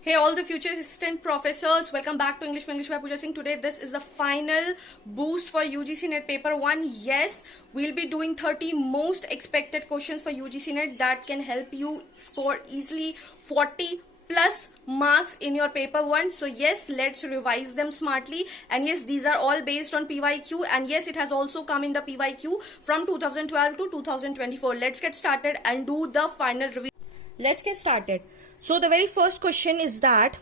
Hey, all the future assistant professors, welcome back to English for English by Pooja Singh. Today, this is the final boost for UGC NET Paper 1. Yes, we'll be doing 30 most expected questions for UGC NET that can help you score easily 40 plus marks in your paper 1. So yes, let's revise them smartly. And yes, these are all based on PYQ. And yes, it has also come in the PYQ from 2012 to 2024. Let's get started and do the final review. Let's get started. So the very first question is that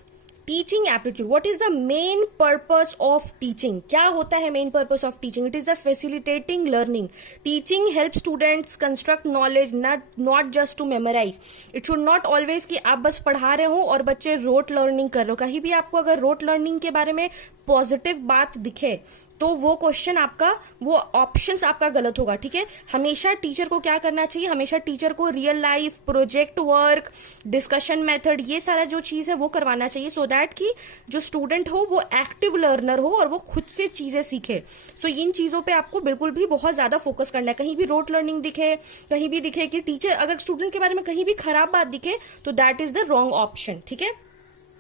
teaching aptitude. What is the main purpose of teaching? क्या होता है main purpose of teaching? It is the facilitating learning. Teaching helps students construct knowledge, not just to memorize. It should not always कि आप बस पढ़ा रहे हो और बच्चे rote learning कर रहे हो. कहीं भी आपको अगर rote learning के बारे में पॉजिटिव बात दिखे तो वो क्वेश्चन आपका, वो ऑप्शंस आपका गलत होगा. ठीक है, हमेशा टीचर को क्या करना चाहिए? हमेशा टीचर को real life, project work, discussion method, ये सारा जो चीज है वो करवाना चाहिए, सो दैट कि जो स्टूडेंट हो वो एक्टिव लर्नर हो और वो खुद से चीजें सीखे. सो इन चीजों पे आपको बिल्कुल भी बहुत ज्यादा फोकस करना है. कहीं भी रोट लर्निंग दिखे, कहीं भी दिखे कि टीचर अगर स्टूडेंट के बारे में कहीं भी खराब बात दिखे तो that is the wrong option. ठीक है,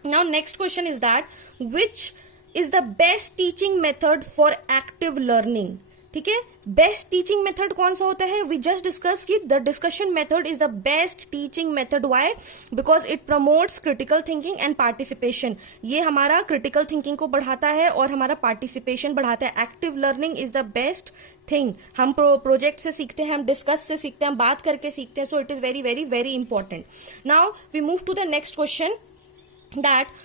now next question is that which is the best teaching method for active learning. ठीक है, बेस्ट टीचिंग मेथड कौन सा होता है? वी जस्ट डिस्कस कि the discussion method is the best teaching method. Why? Because it promotes critical thinking and participation. ये हमारा critical thinking को बढ़ाता है और हमारा पार्टिसिपेशन बढ़ाता है. Active learning is the best thing. हम प्रोजेक्ट से सीखते हैं, हम डिस्कस से सीखते हैं, हम बात करके सीखते हैं. So it is very very very important. Now we move to the next question that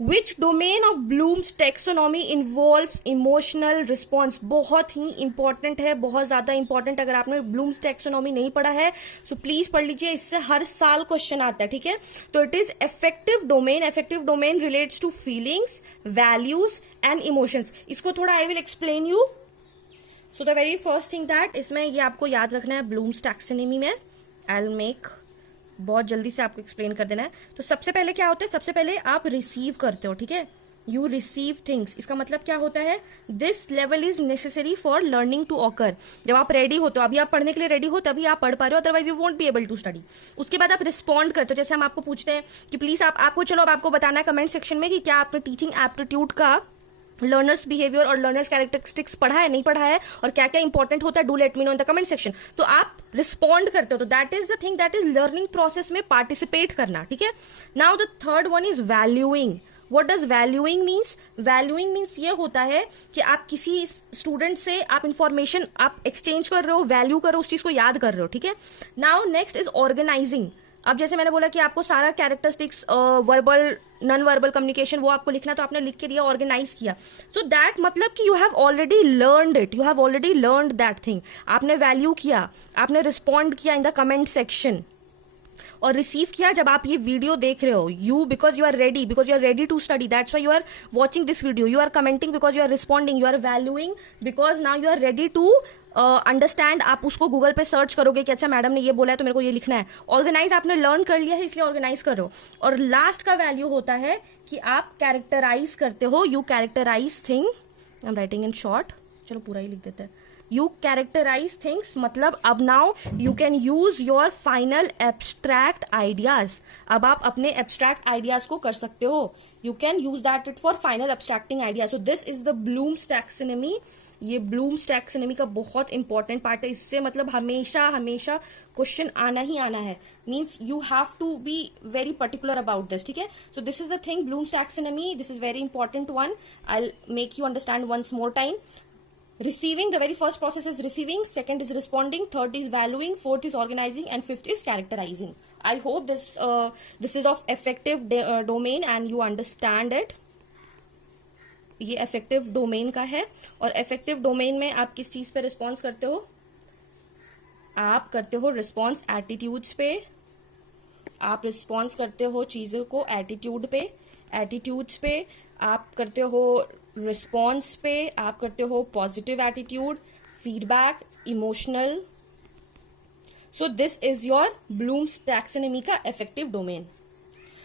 Which domain of Bloom's taxonomy involves emotional response? बहुत ही इंपॉर्टेंट है, बहुत ज्यादा इंपॉर्टेंट. अगर आपने Bloom's taxonomy नहीं पढ़ा है सो प्लीज पढ़ लीजिए, इससे हर साल क्वेश्चन आता है. ठीक है, तो it is effective domain. Effective domain relates to feelings, values and emotions. इसको थोड़ा I will explain you. So the very first thing that, इसमें ये आपको याद रखना है Bloom's taxonomy में. आई विल मेक, बहुत जल्दी से आपको एक्सप्लेन कर देना है. तो सबसे पहले क्या होता है? सबसे पहले आप रिसीव करते हो. ठीक है, यू रिसीव थिंग्स. इसका मतलब क्या होता है? This level is necessary for learning to occur. जब आप रेडी हो, तो अभी आप पढ़ने के लिए रेडी हो तभी आप पढ़ पा रहे हो, otherwise you won't be able to study. उसके बाद आप रिस्पॉन्ड करते हो. जैसे हम आपको पूछते हैं कि प्लीज आपको चलो अब आपको बताना है कमेंट सेक्शन में कि क्या आपने टीचिंग एप्टीट्यूड का लर्नर्स बिहेवियर और लर्नर्स कैरेक्टरिस्टिक्स पढ़ा है, नहीं पढ़ा है, और क्या क्या इंपॉर्टेंट होता है, do let me know in the comment section. तो आप रिस्पॉन्ड करते हो. तो that is the thing, that is learning process में पार्टिसिपेट करना. ठीक है, now the third one is valuing. What does valuing means? Valuing means ये होता है कि आप किसी स्टूडेंट से आप इंफॉर्मेशन आप एक्सचेंज कर रहे हो, वैल्यू कर रहे हो, उस चीज को याद कर रहे हो. ठीक है, नाउ नेक्स्ट इज ऑर्गेनाइजिंग. अब जैसे मैंने बोला कि आपको सारा characteristics, verbal, non verbal communication, वो आपको लिखना, तो आपने लिख के दिया, ऑर्गेनाइज किया. सो दैट मतलब कि you have already learned it, you have already learned that thing. आपने वैल्यू किया, आपने रिस्पॉन्ड किया इन द कमेंट सेक्शन, और रिसीव किया जब आप ये वीडियो देख रहे हो. You because you are ready to study, that's why you are watching this video. You are commenting because you are responding. You are valuing because now you are ready to understand. आप उसको Google पे search करोगे कि अच्छा madam ने ये बोला है तो मेरे को ये लिखना है. ऑर्गेनाइज आपने लर्न कर लिया है इसलिए ऑर्गेनाइज करो. और लास्ट का वैल्यू होता है कि आप कैरेक्टराइज करते हो. You characterize thing. I am writing in short, चलो पूरा ही लिख देते हैं. यू कैरेक्टराइज थिंग्स मतलब अब now you can use your final abstract ideas. अब आप अपने एब्स्ट्रैक्ट आइडियाज को कर सकते हो. You can use that it for final abstracting ideas. So this is the Bloom's taxonomy. ये ब्लूम्स टैक्सोनॉमी का बहुत इंपॉर्टेंट पार्ट है. इससे मतलब हमेशा हमेशा क्वेश्चन आना ही आना है. Means you have to be very particular about this. ठीक है, so this is a thing, Bloom's taxonomy. This is very important one. I make you understand once more time. Receiving, the very first process is receiving, second is responding, third is valuing, fourth is organizing, and fifth is characterizing. I hope this is of effective domain and you understand it. ये effective domain का है, और effective domain में आप किस चीज पे response करते हो? आप करते हो रिस्पॉन्स एटीट्यूड्स पे. आप रिस्पॉन्स करते हो चीजों को एटीट्यूड पे, एटीट्यूड्स पे आप करते हो, रिस्पॉन्स पे आप करते हो positive attitude, feedback, emotional. So this is your Bloom's taxonomy का effective domain.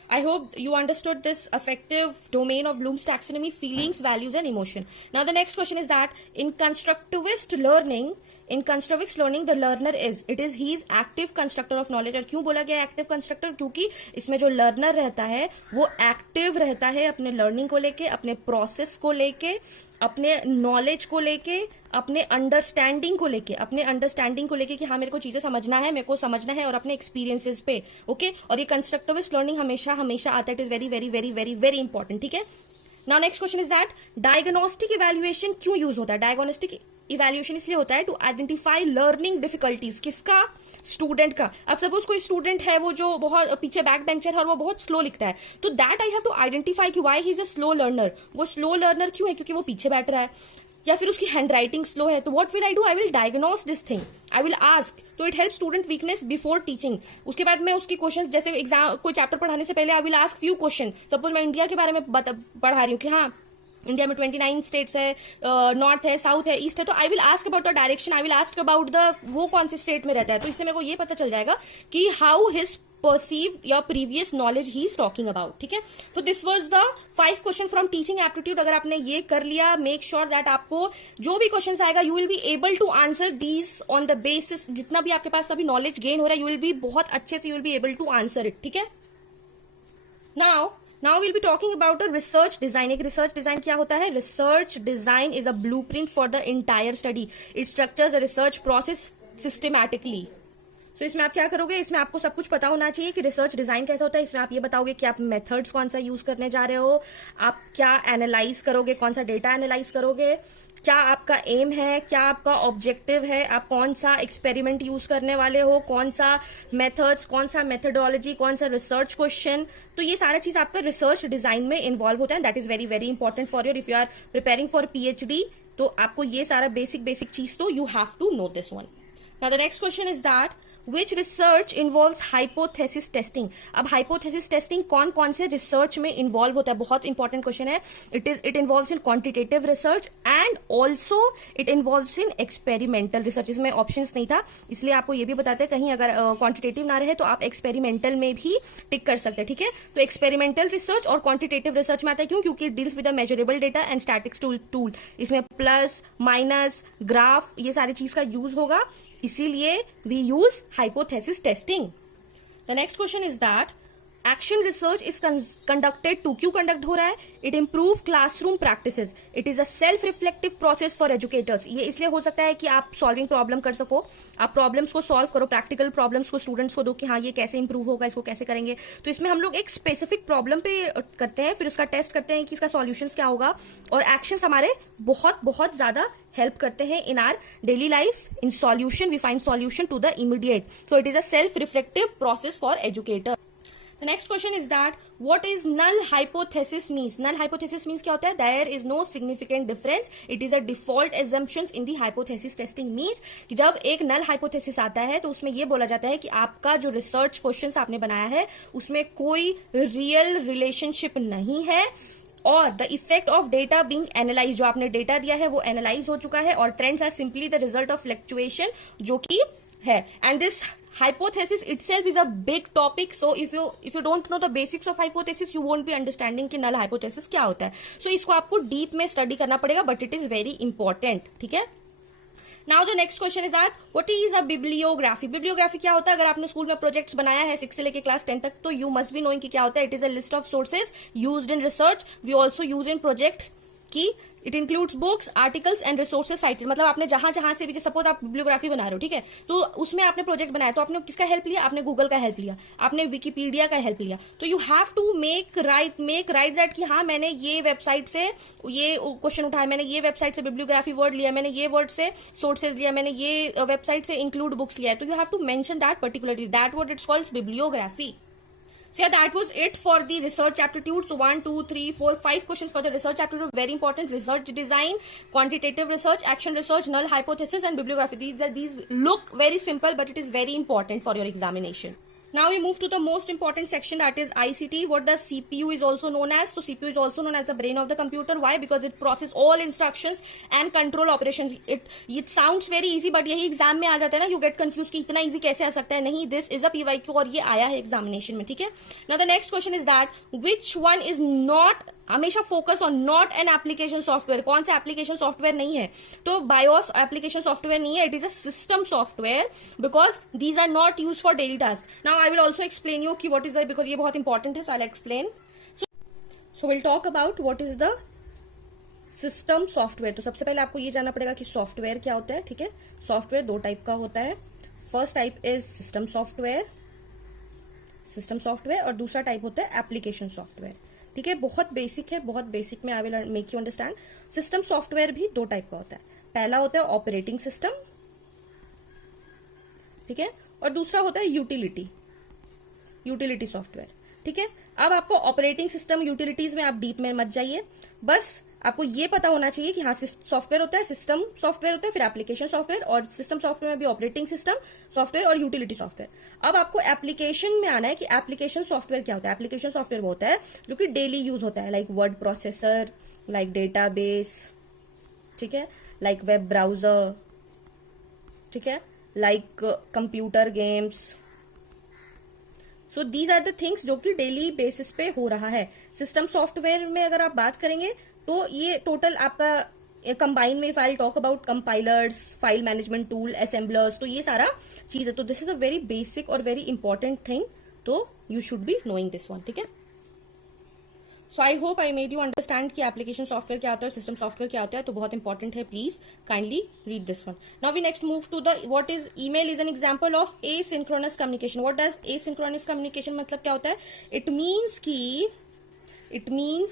I hope you understood this effective domain of Bloom's taxonomy, feelings, values and emotion. Now the next question is that in constructivist learning, in constructive learning the learner he is active constructor of knowledge. और क्यों बोला गया active constructor? क्योंकि इसमें जो learner रहता है वो एक्टिव रहता है अपने लर्निंग को लेके, अपने प्रोसेस को लेके, अपने नॉलेज को लेके, अपने अंडरस्टैंडिंग को लेके कि हाँ मेरे को चीजें समझना है, मेरे को समझना है, और अपने एक्सपीरियंसेस पे। ओके, और ये कंस्ट्रक्टिविस्ट लर्निंग हमेशा हमेशा आता है। It is very very very very very important. ठीक है, now next question is that diagnostic evaluation क्यों यूज होता है? डायग्नोस्टिक इवैल्यूएशन इसलिए होता है टू आइडेंटिफाई लर्निंग डिफिकल्टीज। किसका? स्टूडेंट का। अब सपोज कोई स्टूडेंट है वो जो बहुत पीछे बैक बेंचर है और वो बहुत स्लो लिखता है, तो that I have to identify कि why he is a slow learner. वो स्लो लर्नर क्यों है? क्योंकि वो पीछे बैठ रहा है, या फिर उसकी हैंड राइटिंग स्लो है। तो what will I do? I will diagnose this thing, I will ask. तो it help student weakness before teaching. उसके बाद मैं उसकी क्वेश्चन, जैसे एग्जाम कोई चैप्टर पढ़ाने से पहले आई will ask few question. Suppose मैं इंडिया के बारे में पढ़ा रही हूँ कि हाँ इंडिया में 29 स्टेट्स है, नॉर्थ है, साउथ है, ईस्ट है, तो आई will ask about the direction, I will ask about the वो कौन से स्टेट में रहता है। तो इससे मेरे को ये पता चल जाएगा कि हाउ हिज perceived या previous knowledge he is talking about। ठीक है, तो this was the 5 question from teaching aptitude. अगर आपने ये कर लिया, मेक श्योर दैट आपको जो भी क्वेश्चन आएगा you will be able to answer these on the basis, जितना भी आपके पास अभी नॉलेज गेन हो रहा है, यू विल बी बहुत अच्छे से you will be able to answer it. ठीक है, Now we'll be talking about a research design। एक research design क्या होता है? Research design is a blueprint for the entire study. It structures a research process systematically। तो इसमें आप क्या करोगे? इसमें आपको सब कुछ पता होना चाहिए कि रिसर्च डिजाइन कैसा होता है। इसमें आप ये बताओगे कि आप मेथड्स कौन सा यूज करने जा रहे हो, आप क्या एनालाइज करोगे, कौन सा डेटा एनालाइज करोगे, क्या आपका एम है, क्या आपका ऑब्जेक्टिव है, आप कौन सा एक्सपेरिमेंट यूज करने वाले हो, कौन सा मेथड्स, कौन सा मेथडोलॉजी, कौन सा रिसर्च क्वेश्चन। तो ये सारा चीज आपका रिसर्च डिजाइन में इन्वॉल्व होता है। That is very very important for your if you are preparing for PhD। तो आपको ये सारा बेसिक चीज तो you have to know this one. Now the next question is that Which research involves hypothesis testing? अब hypothesis testing कौन कौन से रिसर्च में इन्वॉल्व होता है? बहुत इंपॉर्टेंट क्वेश्चन है। It involves in quantitative research and also it involves in experimental research. इसमें ऑप्शंस नहीं था, इसलिए आपको ये भी बताते हैं कहीं अगर क्वांटिटेटिव ना रहे तो आप एक्सपेरिमेंटल में भी टिक कर सकते हैं। ठीक है, तो एक्सपेरिमेंटल रिसर्च और क्वांटिटेटिव रिसर्च में आता है। क्यों? क्योंकि it deals with a measurable data and statics tool. इसमें प्लस माइनस ग्राफ ये सारी चीज का यूज होगा, इसीलिए we use hypothesis testing. The next question is that action research is conducted to, क्यों कंडक्ट हो रहा है? It improve classroom practices. It is a self reflective process for educators. ये इसलिए हो सकता है कि आप सॉल्विंग प्रॉब्लम कर सको, आप प्रॉब्लम्स को सॉल्व करो, प्रैक्टिकल प्रॉब्लम्स को स्टूडेंट्स को दो कि हाँ ये कैसे इंप्रूव होगा, इसको कैसे करेंगे। तो इसमें हम लोग एक स्पेसिफिक प्रॉब्लम पे करते हैं, फिर उसका टेस्ट करते हैं कि इसका सॉल्यूशन क्या होगा, और एक्शंस हमारे बहुत बहुत ज्यादा हेल्प करते हैं in our daily life. In solution we find solution to the immediate. So it is a self reflective process for educator. The next question is that what is null hypothesis means? Null hypothesis means क्या होता है? There is no significant difference. It is a default assumptions in the hypothesis testing means कि जब एक null hypothesis आता है तो उसमें ये बोला जाता है कि आपका जो research questions आपने बनाया है उसमें कोई real relationship नहीं है, और the effect of data being analyse, जो आपने डेटा दिया है वो एनालाइज हो चुका है, और trends are simply the result of fluctuation जो कि है। And this hypothesis itself is a big topic, so if you don't know the basics of hypothesis you won't be understanding कि null hypothesis क्या होता है। so इसको आपको deep में स्टडी करना पड़ेगा, but it is very important. ठीक है, now the next question is that what is a bibliography? Bibliography क्या होता है? अगर आपने स्कूल में प्रोजेक्ट्स बनाया है 6 से लेकर क्लास 10 तक तो यू मस्ट बी नोइंग कि क्या होता है। It is a list of sources used in research. We also use in project की it includes books, articles and resources cited. मतलब आपने जहां से भी, जैसे सपोज आप बिब्लियोग्राफी बना रहे हो, ठीक है, तो उसमें आपने प्रोजेक्ट बनाया तो आपने किसका हेल्प लिया? आपने गूगल का हेल्प लिया, आपने विकिपीडिया का हेल्प लिया। तो you have to make write that कि हाँ मैंने ये वेबसाइट से ये क्वेश्चन उठाया, मैंने ये वेबसाइट से बिब्लियोग्राफी वर्ड लिया, मैंने ये वर्ड से सोर्सेज लिया, मैंने ये वेबसाइट से इंक्लूड बुक्स लिया है। तो you have to mention that particularly, that word it's called bibliography. So yeah, that was it for the research aptitude. So 1, 2, 3, 4, 5 questions for the research aptitude. Very important: research design, quantitative research, action research, null hypothesis, and bibliography. These look very simple, but it is very important for your examination. Now we move to the most important section, that is ICT, what the CPU is also known as. So CPU is also known as the brain of the computer. Why? Because it process all instructions and control operations. It sounds very easy, but यही exam में आ जाता है ना, you get confused कि इतना easy कैसे आ सकता है। नहीं, this is a PYQ और ये आया है एग्जामिनेशन में। ठीक है, now the next question is that which one is not हमेशा focus on, not an application software. कौन सा एप्लीकेशन सॉफ्टवेयर नहीं है, तो बायोस एप्लीकेशन सॉफ्टवेयर नहीं है, it is a system software, because these are not use for daily task. Now I will also explain you कि what is the, because ये बहुत इंपॉर्टेंट है, so I will explain. So will talk about what is the system software. तो सबसे पहले आपको ये जानना पड़ेगा कि सॉफ्टवेयर क्या होता है. ठीक है, सॉफ्टवेयर दो टाइप का होता है. First type is system software, और दूसरा टाइप होता है एप्लीकेशन सॉफ्टवेयर. ठीक है, बहुत बेसिक है, बहुत बेसिक में I will make you understand. System software भी दो टाइप का होता है. पहला होता है ऑपरेटिंग सिस्टम, ठीक है, और दूसरा होता है यूटिलिटी सॉफ्टवेयर. ठीक है, अब आपको ऑपरेटिंग सिस्टम, यूटिलिटीज में आप डीप में मत जाइए, बस आपको ये पता होना चाहिए कि हाँ सॉफ्टवेयर होता है, सिस्टम सॉफ्टवेयर होता है, फिर एप्लीकेशन सॉफ्टवेयर, और सिस्टम सॉफ्टवेयर में भी ऑपरेटिंग सिस्टम सॉफ्टवेयर और यूटिलिटी सॉफ्टवेयर. अब आपको एप्लीकेशन में आना है कि एप्लीकेशन सॉफ्टवेयर क्या होता है. एप्लीकेशन सॉफ्टवेयर वो होता है जो कि डेली यूज होता है, like word processor, like database, ठीक है, लाइक वेब ब्राउजर, ठीक है, like computer games. So these are the things जो कि डेली बेसिस पे हो रहा है. सिस्टम सॉफ्टवेयर में अगर आप बात करेंगे तो ये टोटल आपका कंबाइन में, file talk about compilers, file management tool, assemblers, तो ये सारा चीज है. तो this is a very basic और वेरी इंपॉर्टेंट थिंग, तो you should be knowing this one. ठीक है, so I hope I made you understand कि एप्लीकेशन सॉफ्टवेयर क्या होता है, सिस्टम सॉफ्टवेयर क्या होता है. तो बहुत इंपॉर्टेंट है, please kindly read this one. Now we next move to the what is email is an example of asynchronous communication. What does asynchronous communication मतलब क्या होता है. इट मीन्स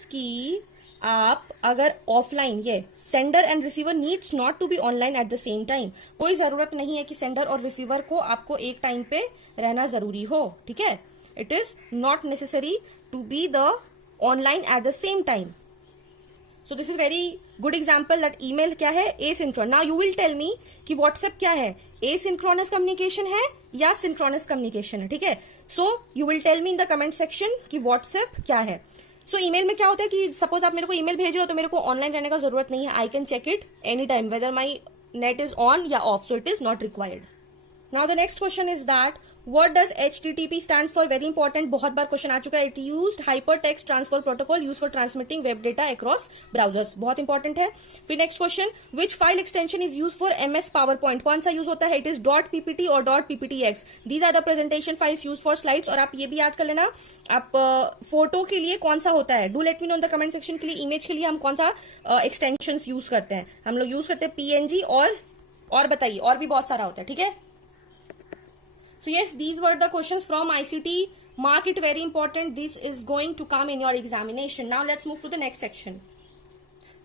की आप अगर ऑफलाइन, ये sender and receiver needs not to be online at the same time. कोई जरूरत नहीं है कि सेंडर और रिसीवर को आपको एक टाइम पे रहना जरूरी हो. ठीक है, it is not necessary to be the online at the same time. So this is very good example that email क्या है, asynchronous. Now you will tell me कि व्हाट्सएप क्या है, एसिंक्रोनस कम्युनिकेशन है या सिंक्रोनस कम्युनिकेशन है. ठीक है, so you will tell me in the comment section कि व्हाट्सएप क्या है. सो ईमेल में क्या होता है कि सपोज आप मेरे को ईमेल भेज रहे हो तो मेरे को ऑनलाइन रहने का जरूरत नहीं है. I can check it any time whether my net is on या off, so it is not required. Now the next question is that What does HTTP stand for? Very important, बहुत बार question आ चुका है. It used hypertext transfer protocol used for transmitting web data across browsers. बहुत important है. फिर next question, which file extension is used for MS PowerPoint? कौन सा use होता है? It is .ppt और .pptx. These are the presentation files used for slides. और आप ये भी याद कर लेना, आप फोटो के लिए कौन सा होता है. Do let me know in the comment section. के लिए इमेज के लिए हम कौन सा एक्सटेंशन यूज करते हैं. हम लोग यूज करते हैं PNG और बताइए, और भी बहुत सारा होता है. ठीक है, so yes, these were the questions from ICT. Mark it very important. This is going to come in your examination. Now let's move to the next section.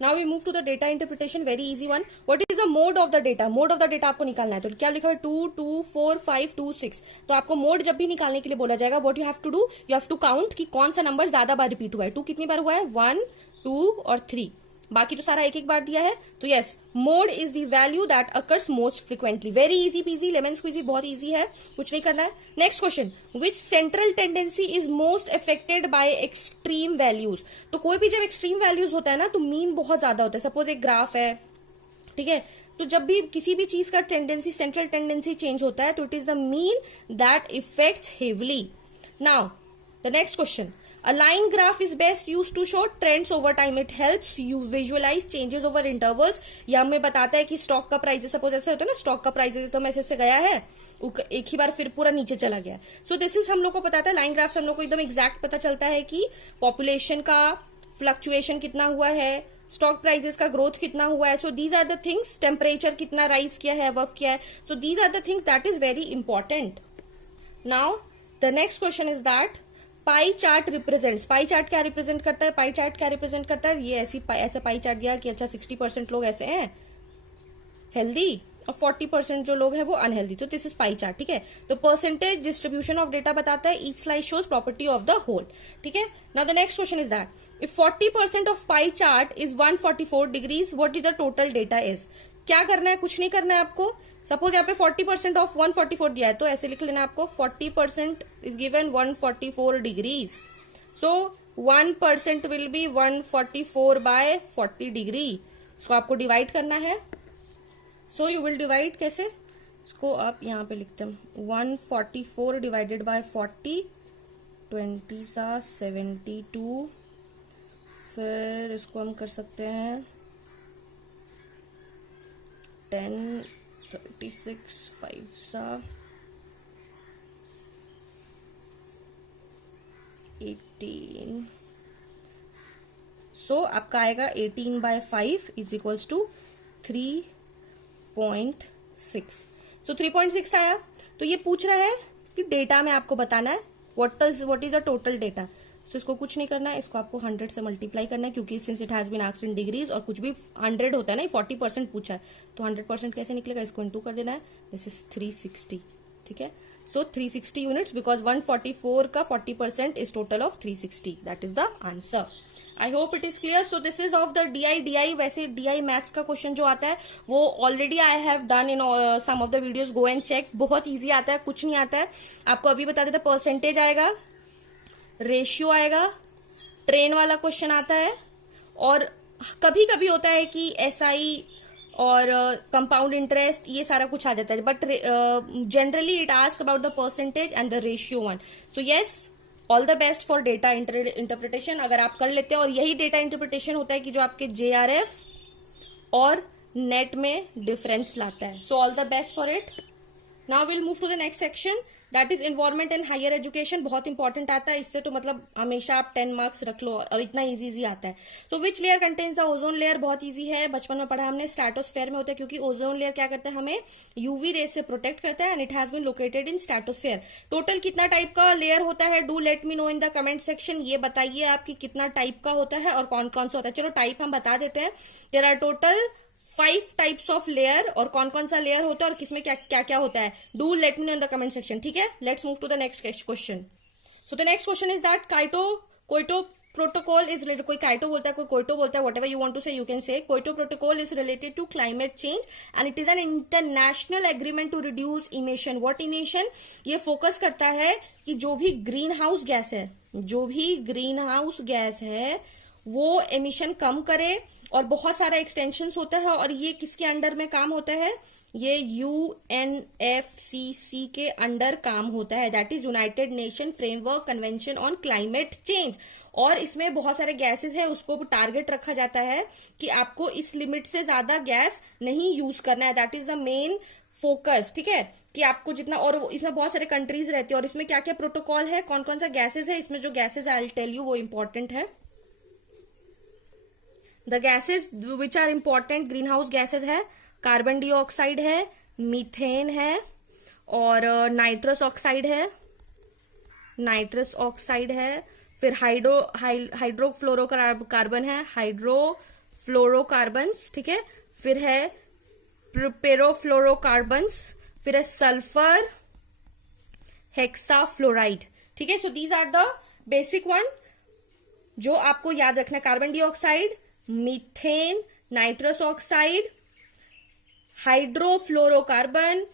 Now we move to the data interpretation. Very easy one. What is the mode of the data? Mode of the data आपको निकालना है. तो क्या लिखा है, 2, 2, 4, 5, 2, 6. तो आपको mode जब भी निकालने के लिए बोला जाएगा, what you have to do, you have to count कि कौन सा नंबर ज्यादा बार रिपीट हुआ है. 2 कितनी बार हुआ है, 1, 2 और 3. बाकी तो सारा एक एक बार दिया है. तो yes, mode is the value that occurs most frequently. Very easy PG, lemon squeezy, बहुत इजी है, कुछ नहीं करना है. Next question, which central tendency is most affected by extreme values. तो कोई भी जब एक्सट्रीम वैल्यूज होता है ना, तो मीन बहुत ज्यादा होता है. सपोज एक ग्राफ है, ठीक है, तो जब भी किसी भी चीज का टेंडेंसी, सेंट्रल टेंडेंसी चेंज होता है, तो it is the mean that effects heavily. Now the next question, a line graph is best used to show trends over time. It helps you visualize changes over intervals. ये हमें बताता है कि stock का price, suppose ऐसे होता है ना, स्टॉक का प्राइस एकदम ऐसे से गया है, एक ही बार फिर पूरा नीचे चला गया. सो दिस इज हम लोग को बताता है, लाइन ग्राफ से हम लोग को एकदम एग्जैक्ट पता चलता है कि पॉपुलेशन का फ्लक्चुएशन कितना हुआ है, स्टॉक प्राइजेस का ग्रोथ कितना हुआ है. So these are the things, temperature कितना राइज किया है, वर्क किया है. So these are the things that is very important. Now the next question is that pie chart represents. Pie chart क्या रिप्रेजेंट करता है, पाई चार्ट क्या रिप्रेजेंट करता है, ये ऐसे पाई चार्ट दिया कि अच्छा 60% लोग ऐसे हैं हेल्दी और 40% जो लोग हैं वो अनहेल्दी. तो दिस इज पाई चार्ट. ठीक है, तो परसेंटेज डिस्ट्रीब्यूशन ऑफ डेटा बताता है. Each slide shows property of the whole. ठीक है, now the next question is that if 40% of pie chart is 144 degrees, what is the total data is. क्या करना है, कुछ नहीं करना है आपको. सपोज यहाँ पे 40% ऑफ 144 दिया है, तो ऐसे लिख लेना आपको, 40% is given 144 degrees. So 1% will be 144 by 40 degree. इसको आपको डिवाइड करना है. सो यू विल डिवाइड कैसे, इसको आप यहाँ पे लिखते हैं 144 डिवाइडेड बाय 40, 20 सा 72, फिर इसको हम कर सकते हैं 10, 36, 5 सा 18. सो आपका आएगा 18/5 इज इक्वल्स टू 3.6. सो 3.6 आया. तो ये पूछ रहा है कि डेटा में आपको बताना है what is the total data. So इसको कुछ नहीं करना है, इसको आपको 100 से मल्टीप्लाई करना है, क्योंकि since it has been asked in degrees और कुछ भी 100 होता है ना, 40% पूछा है, तो 100% कैसे निकलेगा, इसको इनटू कर देना है. This is 360. ठीक है. सो 360 यूनिट्स, बिकॉज 144 का 40% is total of 360. That is the answer. I hope it is clear. So this is of the DI. वैसे DI मैथ्स का क्वेश्चन जो आता है वो already I have done in some of the videos. Go and check. बहुत easy आता है, कुछ नहीं आता है. आपको अभी बता देता, परसेंटेज आएगा, रेशियो आएगा, ट्रेन वाला क्वेश्चन आता है, और कभी कभी होता है कि SI और कंपाउंड इंटरेस्ट, ये सारा कुछ आ जाता है. But generally it ask about the percentage and the ratio one. So yes, all the best for data interpretation. अगर आप कर लेते हैं, और यही डेटा इंटरप्रिटेशन होता है कि जो आपके JRF और नेट में डिफरेंस लाता है. So all the best for it. Now will move to the next section, that is environment and higher education. बहुत इंपॉर्टेंट आता है, इससे तो मतलब हमेशा आप 10 मार्क्स रख लो, और इतना इजी आता है. तो which layer contains the ozone layer. बहुत इजी है, बचपन में पढ़ा हमने. स्ट्रेटोस्फेयर में होता है, क्योंकि ओजोन लेयर क्या करता है, हमें UV रेज से प्रोटेक्ट करता है, and it has been located in stratosphere. Total कितना टाइप का लेयर होता है, do let me know in the comment section. ये बताइए आपकी कितना टाइप का होता है और कौन कौन सा होता है. चलो टाइप हम बता देते हैं. There are total 5 types of layer, और कौन कौन सा लेयर होता है और किसमें क्या क्या क्या होता है. Do let me know in the comment section. ठीक है. Let's move to the next question. So the next question is that Kyoto protocol is related. कोई काइटो बोलता है, कोई कोइटो बोलता है, whatever you want to say you can say. Kyoto protocol is related to climate change and it is an international agreement to reduce emission. What emission? ये focus करता है कि जो भी ग्रीन हाउस गैस है वो एमिशन कम करे, और बहुत सारा एक्सटेंशंस होता है, और ये किसके अंडर में काम होता है, ये UNFCC के अंडर काम होता है. That is United nation framework convention on climate change. और इसमें बहुत सारे गैसेस है, उसको टारगेट रखा जाता है कि आपको इस लिमिट से ज्यादा गैस नहीं यूज करना है. That is the main focus. ठीक है, कि आपको जितना, और इसमें बहुत सारे कंट्रीज रहते हैं, और इसमें क्या क्या प्रोटोकॉल है, कौन कौन सा गैसेज है. इसमें जो gases I will tell you वो इंपॉर्टेंट है. The gases which are important greenhouse gases है, कार्बन डाइऑक्साइड है, मीथेन है, और नाइट्रस ऑक्साइड है, फिर हाइड्रोफ्लोरोकार्बन है, हाइड्रोफ्लोरोकार्बन्स. ठीक है. फिर है पेरोफ्लोरोकार्बन्स, फिर है सल्फर हेक्साफ्लोराइड. ठीक है. So these are the basic one जो आपको याद रखना है. Carbon dioxide, methane, nitrous oxide, hydrofluorocarbon,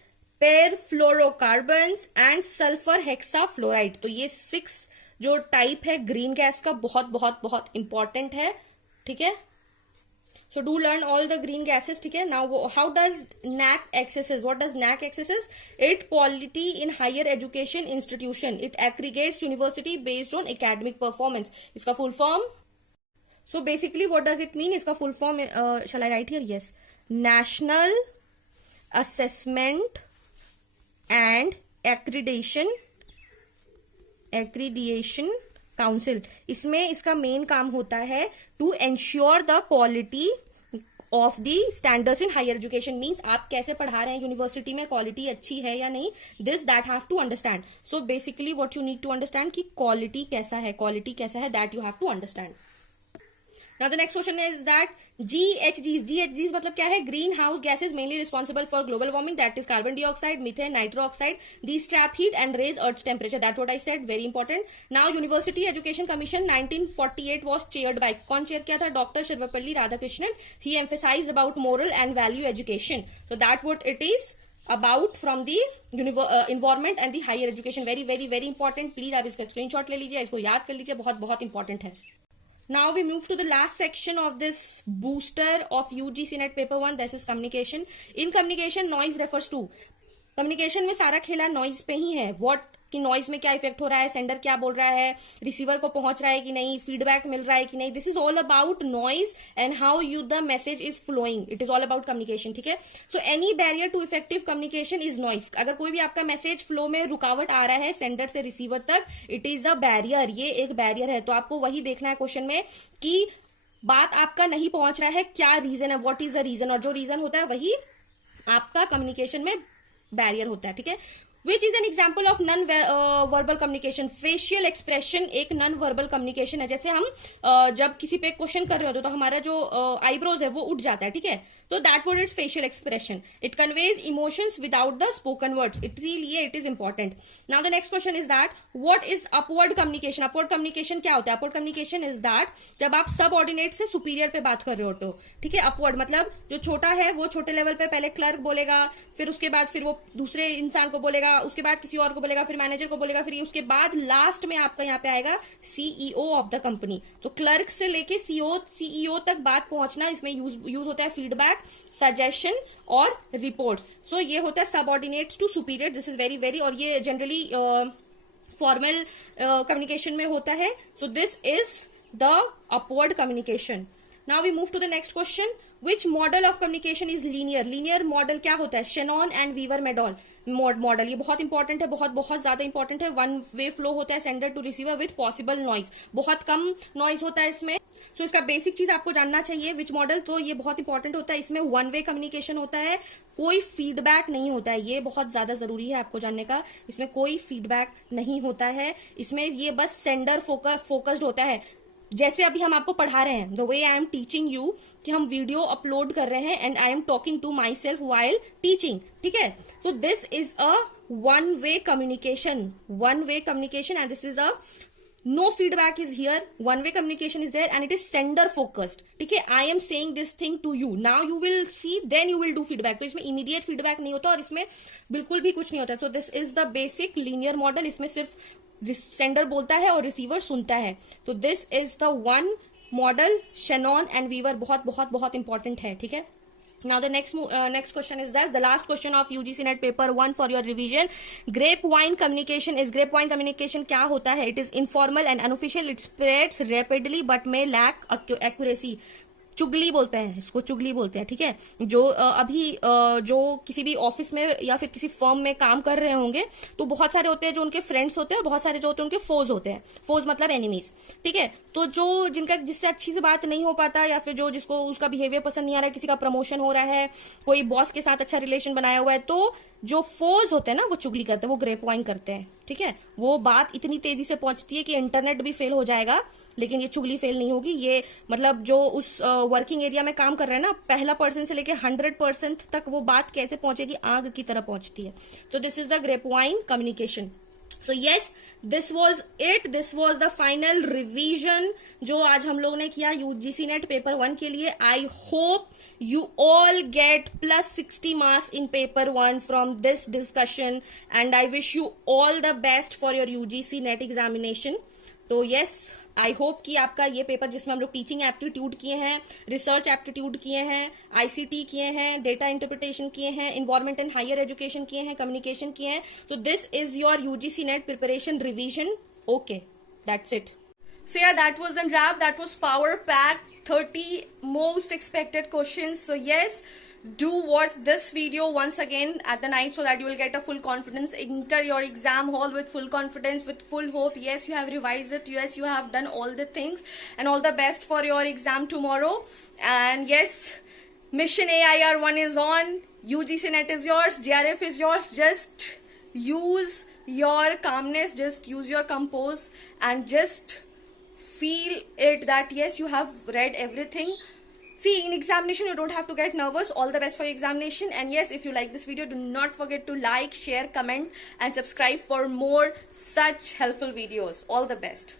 perfluorocarbons and sulphur hexafluoride. तो ये 6 जो टाइप है ग्रीन गैस का, बहुत बहुत बहुत इंपॉर्टेंट है. ठीक है. So do learn all the green gases. ठीक है. Now how does NAC accesses? What does NAC accesses? It quality in higher education institution. It aggregates university based on academic performance. इसका full form. So basically what does it mean? इसका full form shall I write here? Yes. National Assessment and Accreditation council. इसमें इसका main काम होता है to ensure the quality of the standards in higher education. Means आप कैसे पढ़ा रहे हैं यूनिवर्सिटी में, क्वालिटी अच्छी है या नहीं, this that have to understand. So basically what you need to understand कि क्वालिटी कैसा है, that you have to understand. Now the next question is that GHGs मतलब क्या है? Green house gases mainly responsible for global warming. That is carbon dioxide, methane, nitro oxide. These trap heat and raise Earth's temperature. That's what I said. Very important. Now University Education Commission 1948 was chaired by. कौन chair किया था? Doctor Sarvepalli Radhakrishnan. He emphasized about moral and value education. So that what it is about from the environment and the higher education. Very very very important. Please आप इसका screenshot ले लीजिए, इसको याद कर लीजिए, बहुत बहुत इंपॉर्टेंट है. Now we move to the last section of this booster of UGC NET paper 1. This is communication. In communication, noise refers to. Communication में सारा खेला noise पे ही है. What कि नॉइज में क्या इफेक्ट हो रहा है, सेंडर क्या बोल रहा है, रिसीवर को पहुंच रहा है कि नहीं, फीडबैक मिल रहा है कि नहीं. This is all about noise and how you the message is flowing. It is all about communication. ठीक है. So any barrier to effective communication is noise. अगर कोई भी आपका मैसेज फ्लो में रुकावट आ रहा है सेंडर से रिसीवर तक, इट इज अ बैरियर. ये एक बैरियर है. तो आपको वही देखना है क्वेश्चन में कि बात आपका नहीं पहुंच रहा है, क्या रीजन है, व्हाट इज द रीजन. और जो रीजन होता है वही आपका कम्युनिकेशन में बैरियर होता है. ठीक है. Which is an example of non verbal communication. Facial expression एक नॉन वर्बल कम्युनिकेशन है. जैसे हम जब किसी पे क्वेश्चन कर रहे होते तो हमारा जो आईब्रोज है वो उठ जाता है. ठीक है. तो that word is facial expression. It conveys emotions without the spoken words. इसीलिए it is important. Now the next question is that what is upward communication. Upward communication क्या होता है. अपवर्ड कम्युनिकेशन इज दैट जब आप सब ordinate से superior पे बात कर रहे हो तो. ठीक है. अपवर्ड मतलब जो छोटा है वो छोटे लेवल पे पहले क्लर्क बोलेगा, फिर उसके बाद फिर वो दूसरे इंसान को बोलेगा, उसके बाद किसी और को बोलेगा, फिर मैनेजर को बोलेगा, फिर उसके बाद लास्ट में आपका यहाँ पे आएगा सीईओ ऑफ द कंपनी. तो क्लर्क से लेके सीईओ तक बात पहुंचना, इसमें यूज होता है फीडबैक, सजेशन और रिपोर्ट्स. सो ये होता है subordinates to superior. This is very very, और ये जनरली फॉर्मल कम्युनिकेशन में होता है. So this is the upward communication. Now we move to the next question. Which model of communication is linear. Linear model क्या होता है. Shannon and Weaver model model. ये बहुत इंपॉर्टेंट है, बहुत बहुत ज्यादा इंपॉर्टेंट है. वन वे फ्लो होता है sender to receiver with possible noise. बहुत कम नॉइज होता है इसमें. सो इसका बेसिक चीज आपको जानना चाहिए विच मॉडल. तो ये बहुत इंपॉर्टेंट होता है. इसमें वन वे कम्युनिकेशन होता है, कोई फीडबैक नहीं होता है. ये बहुत ज्यादा जरूरी है आपको जानने का. इसमें कोई फीडबैक नहीं होता है. इसमें ये बस सेंडर फोकस्ड होता है. जैसे अभी हम आपको पढ़ा रहे हैं, the way I am teaching you, कि हम वीडियो अपलोड कर रहे हैं and I am talking to myself while teaching. ठीक है. तो this is a one way communication. One way communication and this is a no feedback is here. One way communication is there and it is sender focused. ठीक है. I am saying this thing to you, now you will see, then you will do feedback. तो इसमें immediate feedback नहीं होता और इसमें बिल्कुल भी कुछ नहीं होता. So this is the basic linear model. इसमें सिर्फ सेंडर बोलता है और रिसीवर सुनता है. तो this is the one model. Shannon and Weaver बहुत बहुत बहुत इंपॉर्टेंट है. ठीक है. Now the next question is that the last question of UGC NET paper 1 for your revision. Grapevine communication is. Grapevine communication क्या होता है. It is informal and unofficial. It spreads rapidly but may lack accuracy. चुगली बोलते हैं इसको, चुगली बोलते हैं. ठीक है. जो अभी जो किसी भी ऑफिस में या फिर किसी फर्म में काम कर रहे होंगे तो बहुत सारे होते हैं जो उनके फ्रेंड्स होते हैं और बहुत सारे जो होते हैं उनके फोज होते हैं. फोज मतलब एनिमीज. ठीक है. तो जो जिससे अच्छी से बात नहीं हो पाता या फिर जो जिसको उसका बिहेवियर पसंद नहीं आ रहा है, किसी का प्रमोशन हो रहा है, कोई बॉस के साथ अच्छा रिलेशन बनाया हुआ है, तो जो फोज होते हैं ना वो चुगली करते हैं, वो ग्रेपवाइन करते हैं. ठीक है. वो बात इतनी तेजी से पहुंचती है कि इंटरनेट भी फेल हो जाएगा लेकिन ये चुगली फेल नहीं होगी. ये मतलब जो उस वर्किंग एरिया में काम कर रहे हैं ना, पहला पर्सन से लेके 100% तक वो बात कैसे पहुंचेगी, आग की तरह पहुंचती है. तो this is the grapevine communication. So yes, this was it. This was the final revision जो आज हम लोग ने किया यूजीसी नेट पेपर 1 के लिए. I hope you all get plus 60 marks in paper 1 from this discussion and I wish you all the best for your UGC NET examination. तो yes, I hope कि आपका ये पेपर जिसमें हम लोग teaching aptitude किए हैं, रिसर्च एप्टीट्यूड किए हैं, आईसीटी किए हैं, डेटा इंटरप्रिटेशन किए हैं, इन्वायरमेंट एंड हायर एजुकेशन किए हैं, कम्युनिकेशन किए हैं. तो this is your UGC net preparation revision. Okay, that's it. So yeah, that was a wrap. That was power packed 30 most expected questions. So yes, do watch this video once again at the night so that you will get a full confidence. Enter your exam hall with full confidence, with full hope. Yes, you have revised it. Yes, you have done all the things, and all the best for your exam tomorrow. And yes, Mission AIR 1 is on. UGC NET is yours. JRF is yours. Just use your calmness. Just use your compose and just feel it that yes, you have read everything. See, in examination you don't have to get nervous. All the best for your examination. And yes, if you like this video, do not forget to like, share, comment and subscribe for more such helpful videos. All the best.